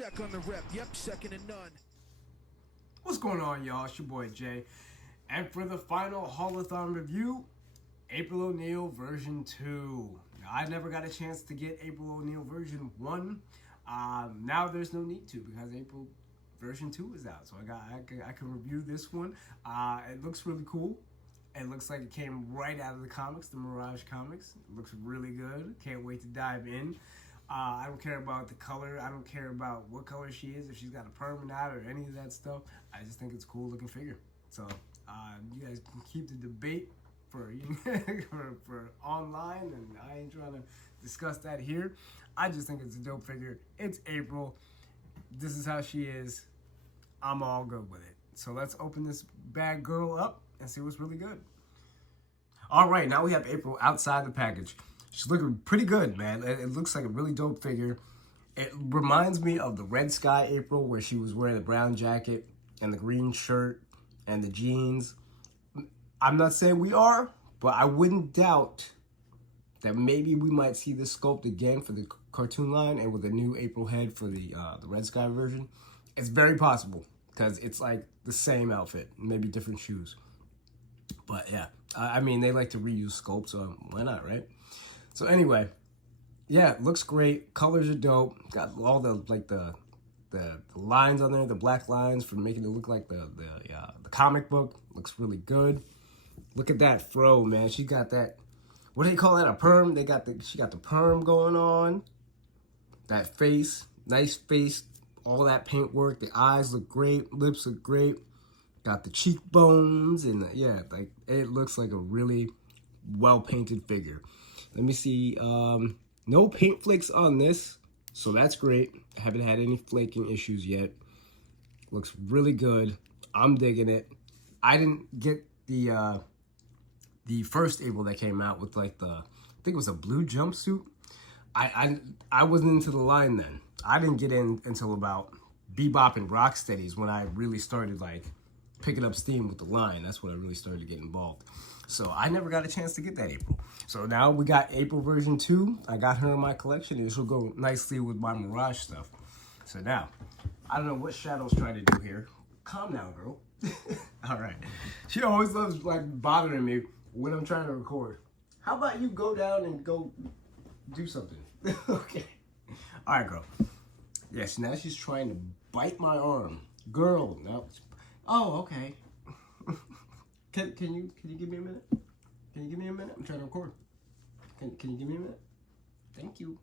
Check on the rep. Yep, second and none. What's going on, y'all? It's your boy Jay. And for the final Haulathon review, April O'Neil version 2. Now, I never got a chance to get April O'Neil version 1. Now there's no need to because April version 2 is out. So I can review this one. It looks really cool. It looks like it came right out of the comics, the Mirage comics. It looks really good. Can't wait to dive in. I don't care about the color. I don't care about what color she is, if she's got a perm or not, or any of that stuff. I just think it's a cool looking figure. So you guys can keep the debate for for online, and I ain't trying to discuss that here. I just think it's a dope figure. It's April. This is how she is. I'm all good with it. So let's open this bad girl up and see what's really good. All right, now we have April outside the package. She's looking pretty good, man. It looks like a really dope figure. It reminds me of the Red Sky April, where she was wearing the brown jacket and the green shirt and the jeans. I'm not saying we are, but I wouldn't doubt that maybe we might see this sculpt again for the cartoon line and with a new April head for the Red Sky version. It's very possible because it's like the same outfit, maybe different shoes. But yeah, I mean, they like to reuse sculpts, so why not, right? So anyway, yeah, it looks great. Colors are dope. Got all the lines on there, the black lines for making it look like the comic book. Looks really good. Look at that fro, man. She got that. What do they call that? A perm. She got the perm going on. That face, nice face. All that paint work. The eyes look great. Lips look great. Got the cheekbones and yeah, like it looks like a really well painted figure. Let me see. No paint flakes on this, so that's great. I haven't had any flaking issues yet. Looks really good. I'm digging it. I didn't get the first April that came out with like I think it was a blue jumpsuit. I wasn't into the line then. I didn't get in until about Bebop and Rocksteady's when I really started like picking up steam with the line. That's when I really started to get involved. So I never got a chance to get that April. So now we got April version 2. I got her in my collection, and this will go nicely with my Mirage stuff. So now, I don't know what Shadow's trying to do here. Calm down, girl. All right. She always loves like bothering me when I'm trying to record. How about you go down and go do something? Okay. All right, girl. Yes, now she's trying to bite my arm. Girl, no. Oh, okay. Can you give me a minute? Can you give me a minute? I'm trying to record. Can you give me a minute? Thank you.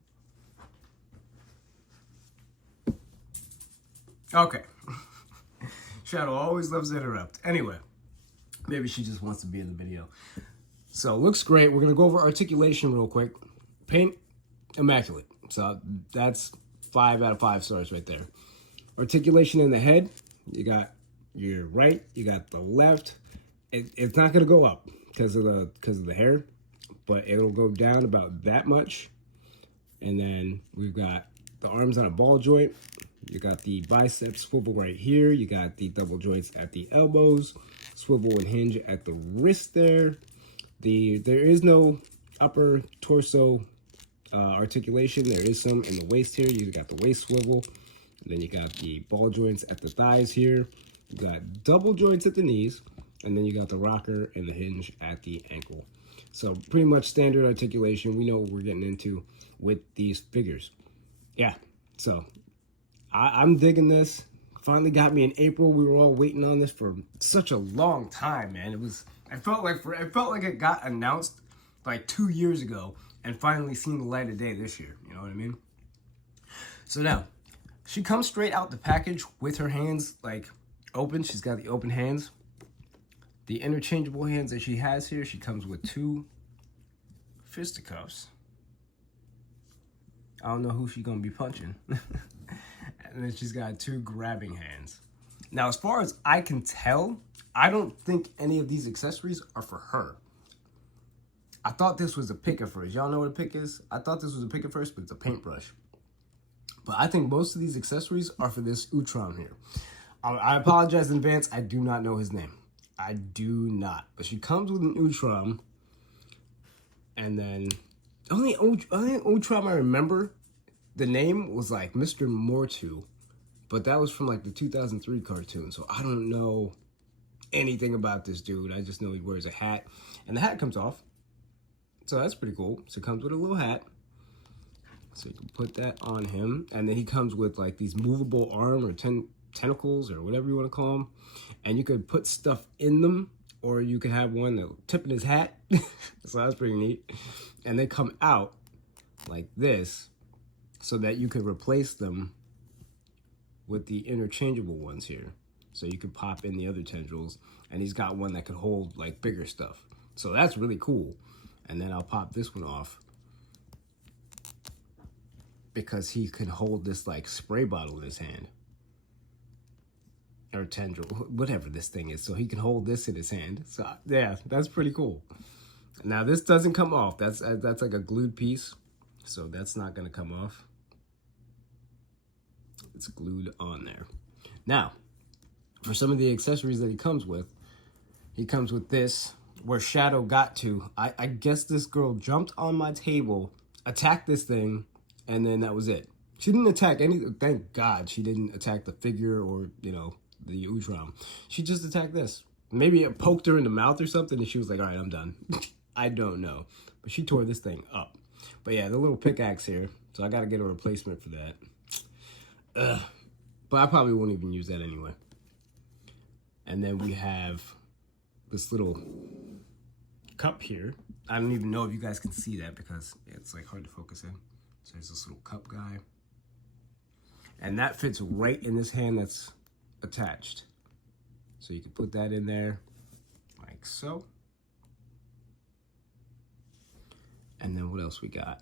Okay. Shadow always loves to interrupt. Anyway, maybe she just wants to be in the video. So looks great. We're gonna go over articulation real quick. Paint, immaculate. So that's 5 out of 5 stars right there. Articulation in the head. You got your right. You got the left. It's not going to go up because of the hair, but it'll go down about that much. And then we've got the arms on a ball joint. You got the bicep swivel right here. You got the double joints at the elbows, swivel and hinge at the wrist there. There is no upper torso articulation. There is some in the waist here. You got the waist swivel. And then you got the ball joints at the thighs here. You got double joints at the knees. And then you got the rocker and the hinge at the ankle. So pretty much standard articulation. We know what we're getting into with these figures. Yeah, so I'm digging this. Finally got me in April. We were all waiting on this for such a long time, man. It felt like it got announced like 2 years ago and finally seen the light of day this year. You know what I mean? So now, she comes straight out the package with her hands like open. She's got the open hands. The interchangeable hands that she has here, she comes with 2 fisticuffs. I don't know who she's gonna be punching. And then she's got 2 grabbing hands. Now, as far as I can tell, I don't think any of these accessories are for her. I thought this was a pick at first. Y'all know what a pick is? I thought this was a pick at first, but it's a paintbrush. But I think most of these accessories are for this Utrom here. I apologize in advance. I do not know his name. I do not. But she comes with an Utrom. And then, only Utrom I remember, the name was like Mr. Mortu But that was from like the 2003 cartoon, so I don't know anything about this dude. I just know he wears a hat, and the hat comes off. So that's pretty cool. So it comes with a little hat. So you can put that on him. And then he comes with like these movable arm or tentacles or whatever you want to call them. And you could put stuff in them, or you could have one that will tip in his hat. So that's pretty neat. And they come out like this so that you could replace them with the interchangeable ones here. So you could pop in the other tendrils, and he's got one that could hold like bigger stuff. So that's really cool. And then I'll pop this one off because he can hold this like spray bottle in his hand. Or tendril, whatever this thing is. So he can hold this in his hand. So yeah, that's pretty cool. Now this doesn't come off. That's like a glued piece. So that's not gonna come off. It's glued on there. Now, for some of the accessories that he comes with this, where Shadow got to. I guess this girl jumped on my table, attacked this thing, and then that was it. She didn't attack anything. Thank God she didn't attack the figure or, you know, the Utrom. She just attacked this. Maybe it poked her in the mouth or something, and she was like, all right, I'm done. I don't know. But she tore this thing up. But yeah, the little pickaxe here. So I got to get a replacement for that. But I probably won't even use that anyway. And then we have this little cup here. I don't even know if you guys can see that because it's like hard to focus in. So there's this little cup guy. And that fits right in this hand that's attached. So you can put that in there like so. And then what else we got?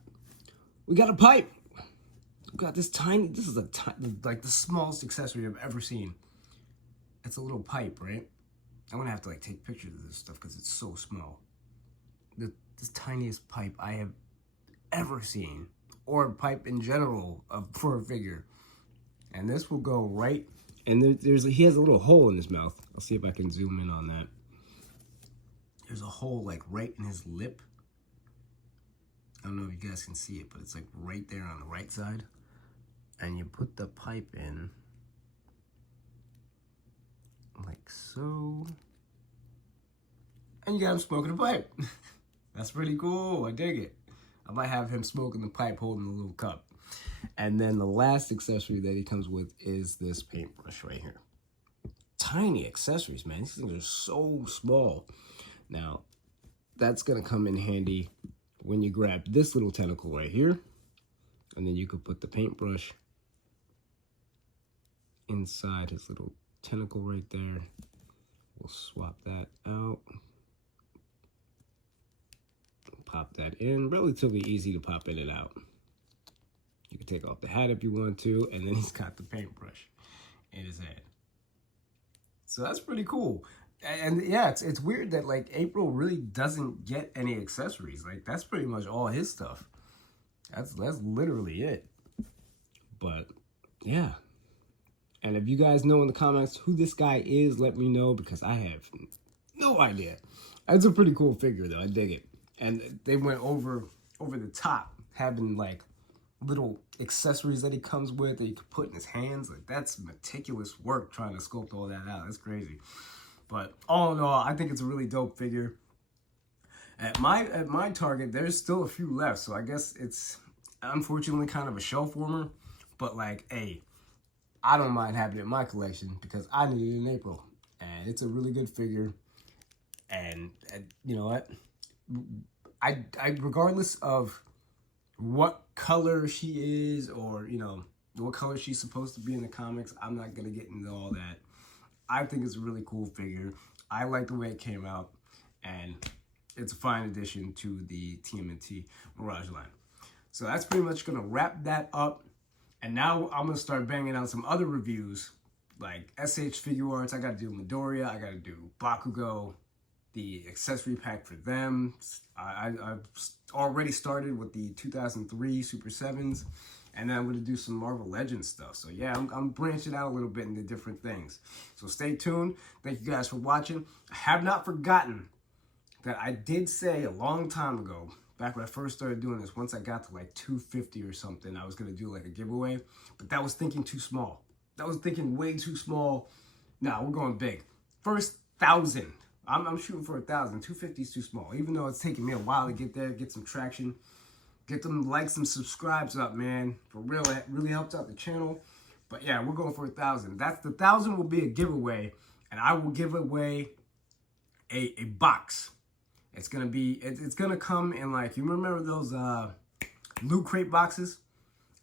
We got a pipe. We got this tiny, this is like the smallest accessory I've ever seen. It's a little pipe, right? I'm gonna have to like take pictures of this stuff because it's so small. This tiniest pipe I have ever seen, or pipe in general for a figure. And this will go right, and he has a little hole in his mouth. I'll see if I can zoom in on that. There's a hole like right in his lip. I don't know if you guys can see it, but it's like right there on the right side. And you put the pipe in like so. And you got him smoking a pipe. That's pretty cool. I dig it. I might have him smoking the pipe holding the little cup. And then the last accessory that he comes with is this paintbrush right here. Tiny accessories, man. These things are so small. Now, that's going to come in handy when you grab this little tentacle right here. And then you could put the paintbrush inside his little tentacle right there. We'll swap that out. Pop that in. Relatively easy to pop in and out. You can take off the hat if you want to, and then he's got the paintbrush in his hand. So that's pretty cool. And yeah, it's weird that like April really doesn't get any accessories. Like that's pretty much all his stuff. That's literally it. But yeah. And if you guys know in the comments who this guy is, let me know because I have no idea. That's a pretty cool figure though. I dig it. And they went over the top, having like little accessories that he comes with that you could put in his hands. Like that's meticulous work trying to sculpt all that out. That's crazy. But all in all, I think it's a really dope figure. At my Target, there's still a few left, so I guess it's unfortunately kind of a shelf warmer. But like, hey, I don't mind having it in my collection because I need it in April, and it's a really good figure. And you know what? I regardless of what color she is or, you know, what color she's supposed to be in the comics, I'm not going to get into all that. I think it's a really cool figure. I like the way it came out, and it's a fine addition to the TMNT Mirage line. So that's pretty much going to wrap that up. And now I'm going to start banging out some other reviews, like SH Figure Arts. I got to do Midoriya. I got to do Bakugo, the accessory pack for them. I've already started with the 2003 Super 7s, and then I'm going to do some Marvel Legends stuff. So yeah, I'm branching out a little bit into different things. So stay tuned. Thank you guys for watching. I have not forgotten that I did say a long time ago, back when I first started doing this, once I got to like 250 or something, I was going to do like a giveaway, but that was thinking too small. That was thinking way too small. Nah, we're going big. First 1,000. I'm shooting for 1,000. 250 is too small. Even though it's taking me a while to get there, get some traction, get them likes and subscribes up, man. For real, that really helps out the channel. But yeah, we're going for 1,000. That's the 1,000 will be a giveaway, and I will give away a box. It's gonna be it's gonna come in, like, you remember those Loot Crate boxes?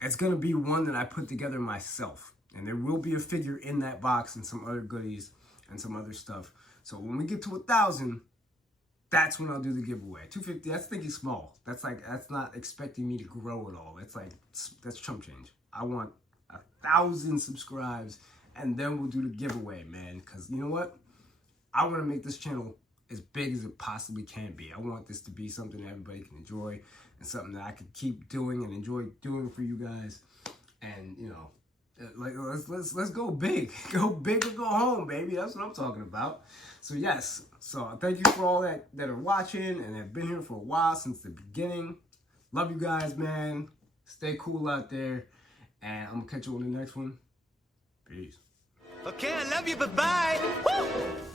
It's gonna be one that I put together myself, and there will be a figure in that box and some other goodies and some other stuff. So when we get to 1,000, that's when I'll do the giveaway. 250, that's thinking small. That's not expecting me to grow at all. It's like, that's chump change. I want 1,000 subscribes, and then we'll do the giveaway, man. Because you know what? I want to make this channel as big as it possibly can be. I want this to be something that everybody can enjoy, and something that I can keep doing and enjoy doing for you guys. And you know, like, let's go big. Go big or go home, baby. That's what I'm talking about. So yes, so thank you for all that are watching and have been here for a while, since the beginning. Love you guys, man. Stay cool out there, and I'm gonna catch you on the next one. Peace. Okay, I love you, bye-bye. Woo!